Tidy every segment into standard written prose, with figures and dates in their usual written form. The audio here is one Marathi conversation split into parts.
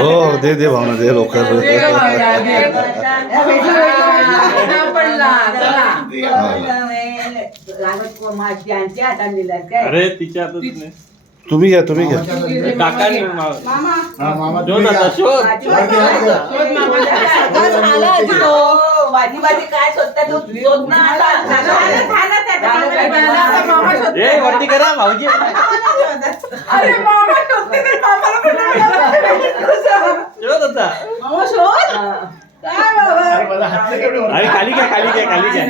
हो दे भावना दे लवकर. अरे तिच्या हातात नाही. तुम्ही घ्या काकाने शोध आता शोध. काय वरती करा भाऊजी. शोध होता. अरे खाली घ्या खाली घ्या खाली घ्या.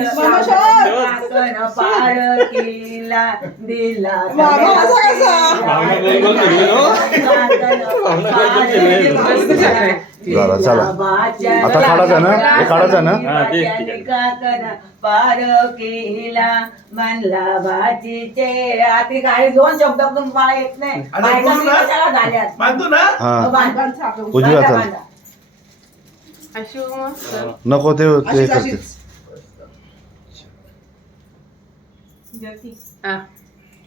चला आता काढायचं ना हे काढायचं ना. पार केला बनला भाजीचे. आता काही दोन शब्द मला येत नाही. उजव्या हाताला नको ते करते.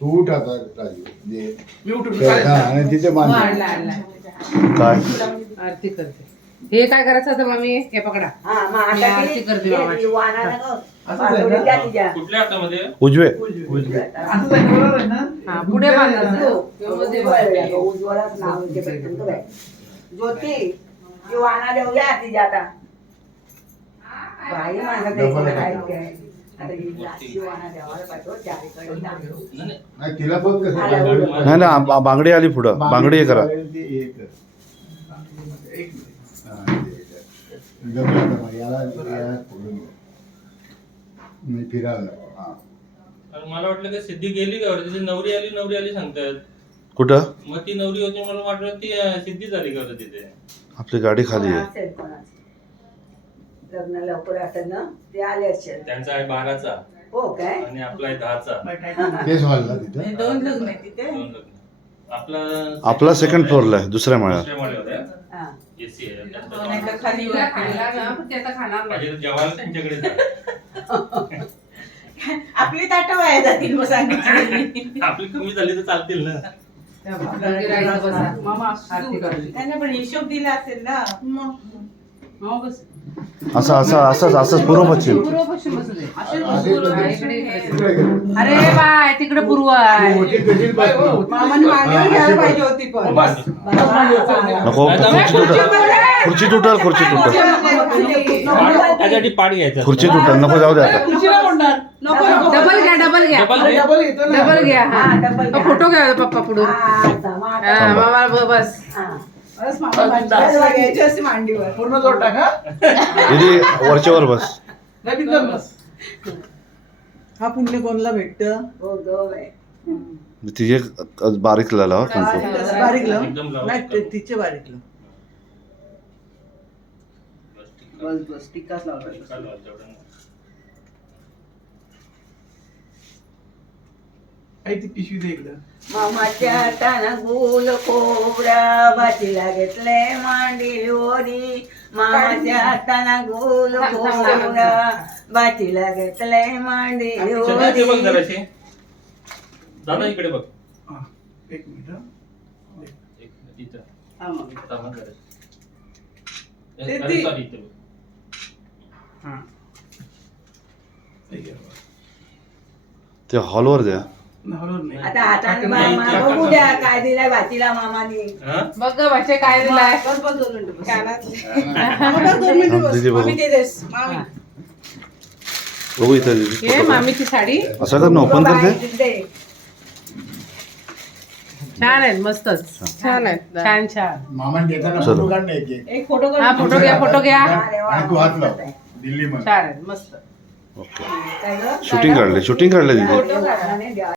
तू उठ आता राजू आणि तिथे काय आरती करते. हे काय करायचं आता मम्मी? हे पकडा. आरती करते मामाची. कुठल्या हातामध्ये? उजवे. पुढे बांधायचं. ज्योती वाना देऊया तिच्या आता. बाई माझं तिला बघ कसं नाही ना बांगडी आली पुढं. बांगडी हे करा. मला वाटलं की सिद्धी गेली का तिची नवरी आली सांगतात. कुठं? मग ती नवरी होती मला वाटलं ती सिद्धी झाली का तिथे. आपली गाडी खाली आहे. लग्न लवकर असेल ना ते आले असेल. त्यांचा आहे 12चा हो काय आणि आपला आहे 10चा. तेच व्हायला तिथे दोन लग्न आहे तिथे. दोन लग्न. आपला सेकंड फ्लोअरला आहे. दुसऱ्या माळ्यात. एसी आहे. खाल्ला ना, पण ते आता खाणार नाही. जेवायला त्यांच्याकडे जा. आपली ताट वाया जातील मग सांगितलं. आपली कमी झाली तर चालतील ना. राहायचं बसा. मामा आरती करायची. त्यांना पण हिशोब दिला असेल ना. असं पूर्व पश्चिम. पूर्व पश्चिम बसू दे. अरे बाय तिकडे पूर्व आहे. मामाने मांडीवर घ्यायला पाहिजे होती पण. नको खुर्ची तुटल. त्यासाठी पाठ घ्यायचा. खुर्ची तुटल नको जाऊ दे आता. डबल घ्या. हा फोटो घ्या पप्पा पुढून. मामा बस. पूर्ण जोड टाका. दीदी वरच्यावर बस. हा पुण्य कोणला भेटत? तिचे बारीक लाला बारीक नाही तिचे बारीक बस टिक्काच लावला. पिशवी दे एकदा. मामाच्या हातानं गुल खोबरा भाजीला घेतले मांडीवरी. मामाच्या हातानं गुल खोबरा भाजीला घेतले मांडीवरी. बघ जराशी. दादा इकडे बघ. एक मिनिट. ते हॉलवर द्या. आता हाताने बघू द्या काय दिलाय भाजीला मामाने. बघ ग भाषे काय दिलाय. दीदी बघू बघू इथं दीदी. हे मामीची साडी. असं कर ना ओपन करते. छान आहेत मस्तच. छान आहेत. छान. मामाने देताना फोटो काढ ना एक. हा फोटो घ्या. आणि तू हात लाव. दिल्ली मध्ये छान आहेत मस्त. शूटिंग काढले दीदी.